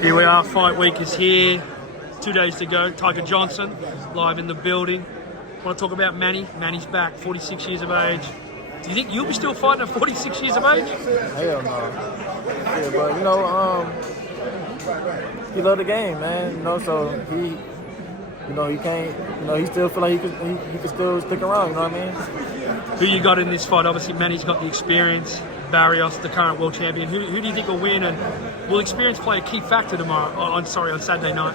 Here we are, fight week is here. 2 days to go. Tiger Johnson, live in the building. Want to talk about Manny? Manny's back, 46 years of age. Do you think you'll be still fighting at 46 years of age? Hell no. Yeah, but he loved the game, man. So he can't. He still feel like he could still stick around. You know what I mean? Who you got in this fight? Obviously, Manny's got the experience. Barrios, the current world champion. Who do you think will win? And will experience play a key factor tomorrow? On Saturday night.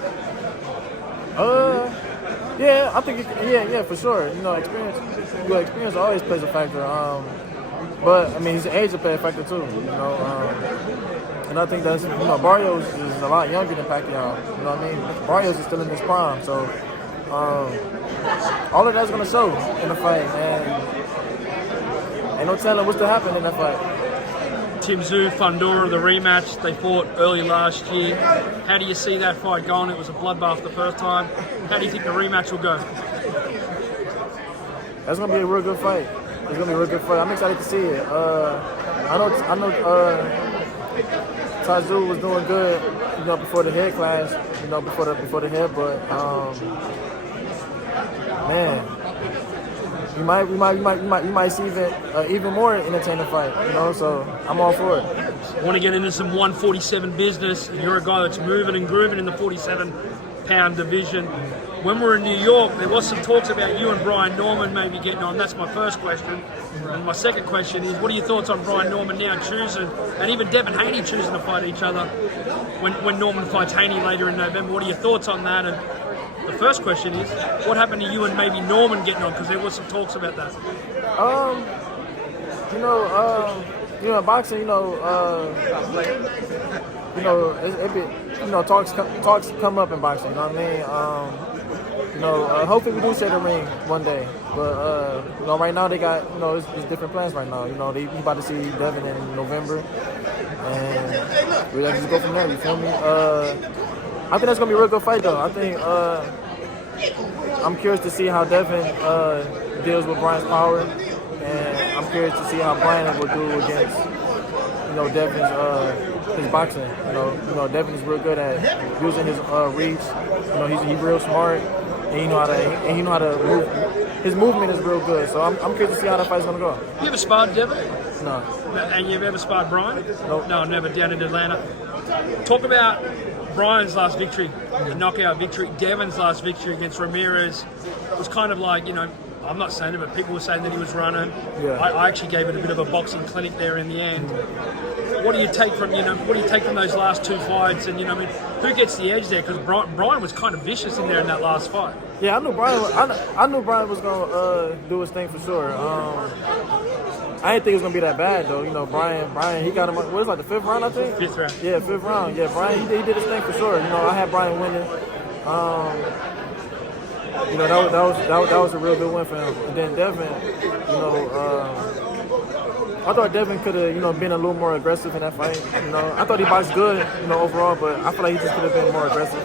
Yeah, I think yeah, for sure. Experience always plays a factor. But I mean, his age will play a factor too. And I think that's Barrios is a lot younger than Pacquiao. You know what I mean? Barrios is still in his prime, so all of that's gonna show in the fight, and ain't no telling what's to happen in that fight. Tszyu, Fundora, the rematch, they fought early last year. How do you see that fight going? It was a bloodbath the first time. How do you think the rematch will go? That's going to be a real good fight. It's going to be a real good fight. I'm excited to see it. I know Tszyu was doing good, before the head clash, before the head, but man, we might see even more entertaining fight, so I'm all for it. Want to get into some 147 business. You're a guy that's moving and grooving in the 47-pound division. When we're in New York, there was some talks about you and Brian Norman maybe getting on. That's my first question. And my second question is, what are your thoughts on Brian Norman now choosing, and even Devin Haney choosing to fight each other when Norman fights Haney later in November? What are your thoughts on that? And the first question is, what happened to you and maybe Norman getting on? Because there was some talks about that. Boxing, talks come up in boxing. You know what I mean? Hopefully we do share the ring one day. But right now they got it's different plans right now. They about to see Devin in November, and we like to go from there. You feel me? I think that's gonna be a real good fight, though. I think I'm curious to see how Devin deals with Brian's power, and I'm curious to see how Brian will do against Devin's his boxing. Devin is real good at using his reach. He's real smart, and he know how to move. His movement is real good. So I'm curious to see how that fight's gonna go. You ever sparred Devin? No. And you've ever sparred Brian? Nope. No, never. Down in Atlanta. Talk about Brian's last victory, the knockout victory. Devin's last victory against Ramirez was kind of like, I'm not saying it, but people were saying that he was running. Yeah. I actually gave it a bit of a boxing clinic there in the end. What do you take from those last two fights? And who gets the edge there? Because Brian was kind of vicious in there in that last fight. Yeah, I knew Brian was gonna do his thing for sure. I didn't think it was gonna be that bad though. Brian, he got him. What was it, like the fifth round, I think? Fifth round. Yeah, fifth round. Yeah, Brian, he did his thing for sure. I had Brian winning. That was a real good win for him. And then Devin, I thought Devin could have, been a little more aggressive in that fight. I thought he boxed good, overall, but I feel like he just could have been more aggressive.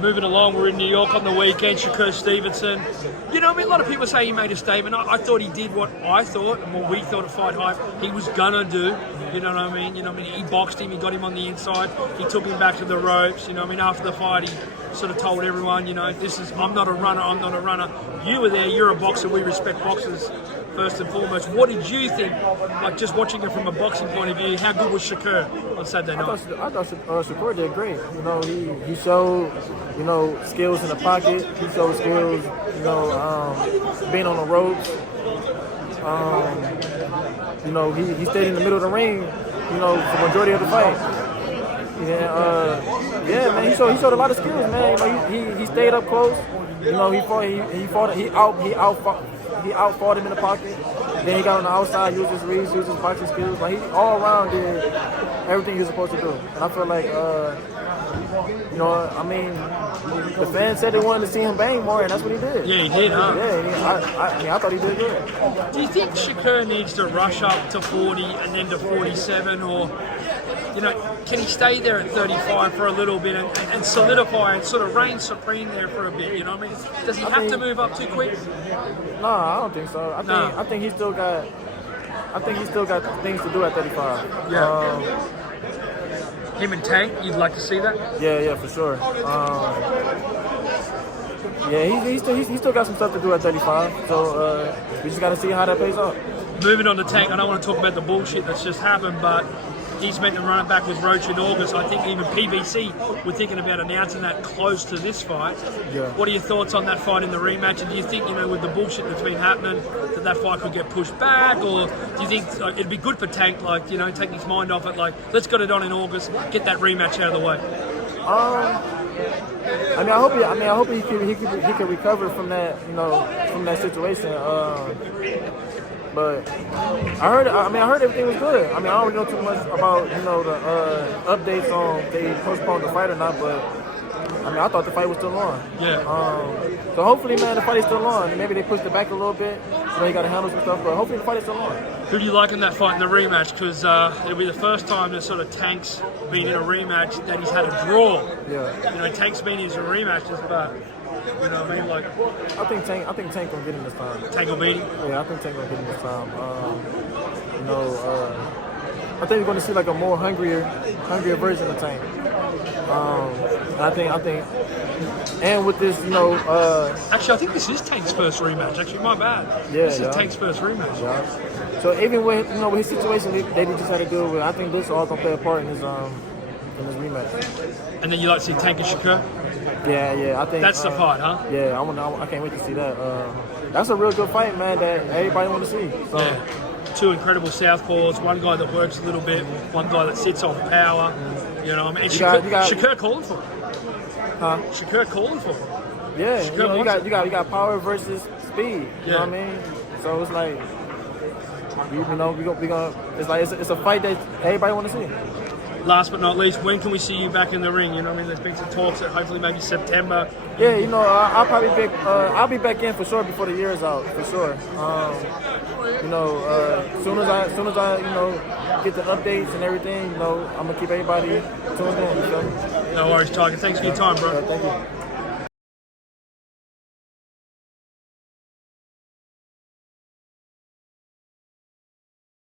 Moving along, we're in New York on the weekend. Shakur Stevenson. A lot of people say he made a statement. I thought he did what I thought and what we thought at Fight Hype he was gonna do. You know what I mean? He boxed him. He got him on the inside. He took him back to the ropes. After the fight, he sort of told everyone, I'm not a runner. I'm not a runner. You were there. You're a boxer. We respect boxers first and foremost. What did you think? Like just watching it from a boxing point of view, how good was Shakur on Saturday night? I thought Shakur did great. He showed, skills in the pocket. He showed skills, being on the ropes. He stayed in the middle of the ring, for the majority of the fight. Yeah, man, he showed a lot of skills, man. He stayed up close. He outfought him in the pocket. Then he got on the outside, used his reach, used his boxing skills. He all around did everything he was supposed to do. And I feel like, the fans said they wanted to see him bang more, and that's what he did. Yeah, he did, huh? Yeah, I thought he did good. Do you think Shakur needs to rush up to 40 and then to 47, or can he stay there at 35 for a little bit and solidify and sort of reign supreme there for a bit? Does he have to move up too quick? No, I don't think so. I think he still got things to do at 35. Yeah. Him and Tank, you'd like to see that? Yeah, for sure. Yeah, he still got some stuff to do at 35, so we just got to see how that plays out. Moving on to Tank, I don't want to talk about the bullshit that's just happened, but he's meant to run it back with Roach in August. I think even PBC were thinking about announcing that close to this fight. Yeah. What are your thoughts on that fight in the rematch? And do you think, with the bullshit that's been happening, that fight could get pushed back? Or do you think it'd be good for Tank, take his mind off it, let's get it on in August, get that rematch out of the way? I hope he can recover from that, from that situation. But I heard everything was good. I don't really know too much about, the updates on if they postponed the fight or not, but I thought the fight was still on. Yeah. So hopefully, man, the fight is still on. Maybe they pushed it back a little bit. You got to handle some stuff, but hopefully the fight is still on. Who do you like in that fight in the rematch? Because it'll be the first time that sort of Tank's been in a rematch that he's had a draw. Yeah. Tank's been in his rematches, but I think Tank gonna get him this time. Tank will beat him? Yeah, I think Tank gonna get him this time. I think we're gonna see a more hungrier version of Tank. I think, and with this, actually, I think this is Tank's first rematch. Actually, my bad. Yeah, this is Tank's first rematch. Yeah. So even with with his situation they just had to deal with, I think this all gonna play a part in his rematch. And then you like to see Tank and Shakur? Yeah, I think that's the fight, huh? Yeah, I can't wait to see that. That's a real good fight, man, that everybody want to see. So. Yeah. Two incredible southpaws, one guy that works a little bit, one guy that sits on power. And Shakur calling for it. Huh? Shakur calling for it. Yeah, you got power versus speed. You know what I mean? So it's like we gonna it's a fight that everybody want to see. Last but not least, when can we see you back in the ring? There's been some talks that hopefully maybe September. Yeah, I'll probably I'll be back in for sure before the year is out, for sure. As soon as I get the updates and everything, I'm gonna keep everybody tuned in. No worries, Tiger. Thanks for your time, bro. Thank you.